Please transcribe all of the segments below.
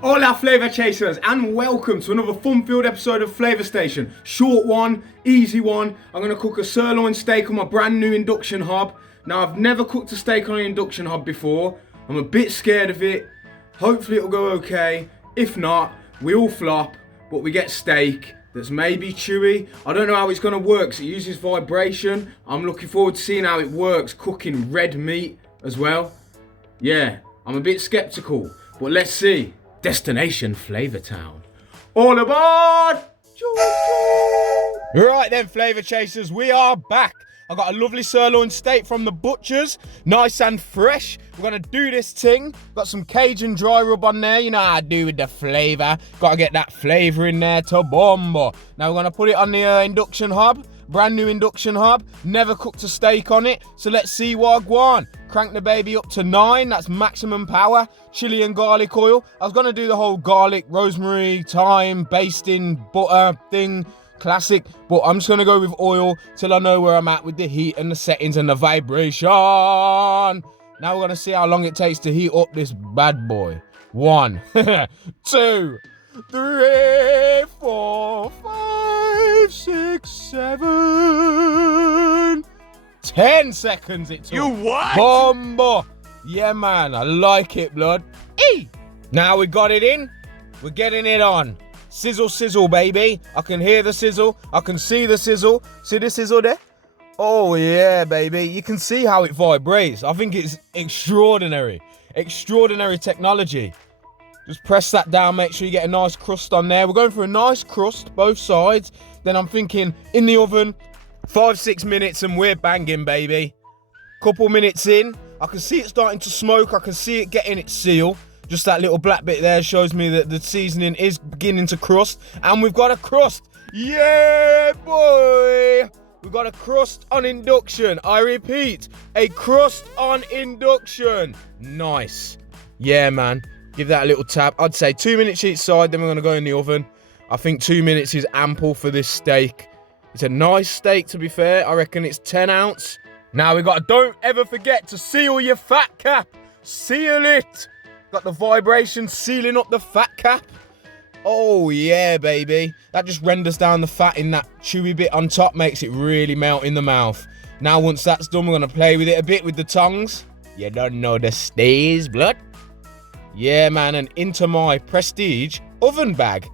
Hola Flavor Chasers, and welcome to another fun-filled episode of Flavor Station. Short one, easy one. I'm going to cook a sirloin steak on my brand new induction hob. Now, I've never cooked a steak on an induction hob before. I'm a bit scared of it. Hopefully it'll go okay. If not, we all flop, but we get steak that's maybe chewy. I don't know how it's going to work, so it uses vibration. I'm looking forward to seeing how it works cooking red meat as well. Yeah, I'm a bit skeptical, but let's see. Destination Flavor Town. All aboard! Right then, Flavor Chasers, we are back. I got a lovely sirloin steak from the butchers, nice and fresh. We're gonna do this thing. Got some Cajun dry rub on there. You know how I do with the flavor. Gotta get that flavor in there to bomba. Now we're gonna put it on the induction hob. Brand new induction hob. Never cooked a steak on it. So let's see what I want. Crank the baby up to 9. That's maximum power. Chili and garlic oil. I was gonna do the whole garlic, rosemary, thyme, basting, butter thing. Classic, but I'm just gonna go with oil till I know where I'm at with the heat and the settings and the vibration. Now we're gonna see how long it takes to heat up this bad boy. 1, 2, 3, 4, 5, 6, 7, 10 seconds it took. You what? Bomba. Yeah, man, I like it, blood. Eee! Now we got it in. We're getting it on. Sizzle, sizzle, baby. I can hear the sizzle. I can see the sizzle. See the sizzle there? Oh, yeah, baby. You can see how it vibrates. I think it's extraordinary. Extraordinary technology. Just press that down. Make sure you get a nice crust on there. We're going for a nice crust, both sides. Then I'm thinking in the oven, 5-6 minutes and we're banging, baby. Couple minutes in. I can see it starting to smoke. I can see it getting its seal. Just that little black bit there shows me that the seasoning is beginning to crust. And we've got a crust. Yeah, boy. We've got a crust on induction. I repeat, a crust on induction. Nice. Yeah, man. Give that a little tap. I'd say 2 minutes each side, then we're going to go in the oven. I think 2 minutes is ample for this steak. It's a nice steak, to be fair. I reckon it's 10 ounce. Now we got, don't ever forget to seal your fat cap. Seal it. Got the vibration sealing up the fat cap. Oh, yeah, baby. That just renders down the fat in that chewy bit on top. Makes it really melt in the mouth. Now, once that's done, we're going to play with it a bit with the tongues. You don't know the stays, blood. Yeah, man. And into my Prestige oven bag,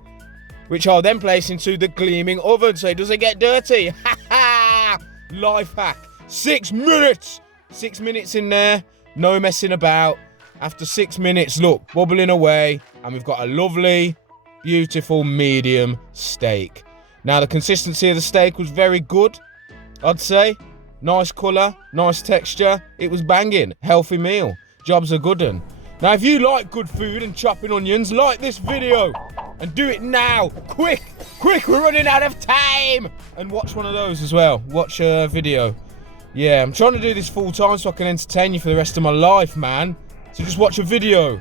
which I'll then place into the gleaming oven so it doesn't get dirty. Ha ha! Life hack. 6 minutes. 6 minutes in there. No messing about. After 6 minutes, look, bubbling away, and we've got a lovely, beautiful medium steak. Now, the consistency of the steak was very good, I'd say. Nice colour, nice texture. It was banging. Healthy meal. Job's a good one. Now, if you like good food and chopping onions, like this video. And do it now. Quick, quick, we're running out of time. And watch one of those as well. Watch a video. Yeah, I'm trying to do this full time so I can entertain you for the rest of my life, man. So just watch a video.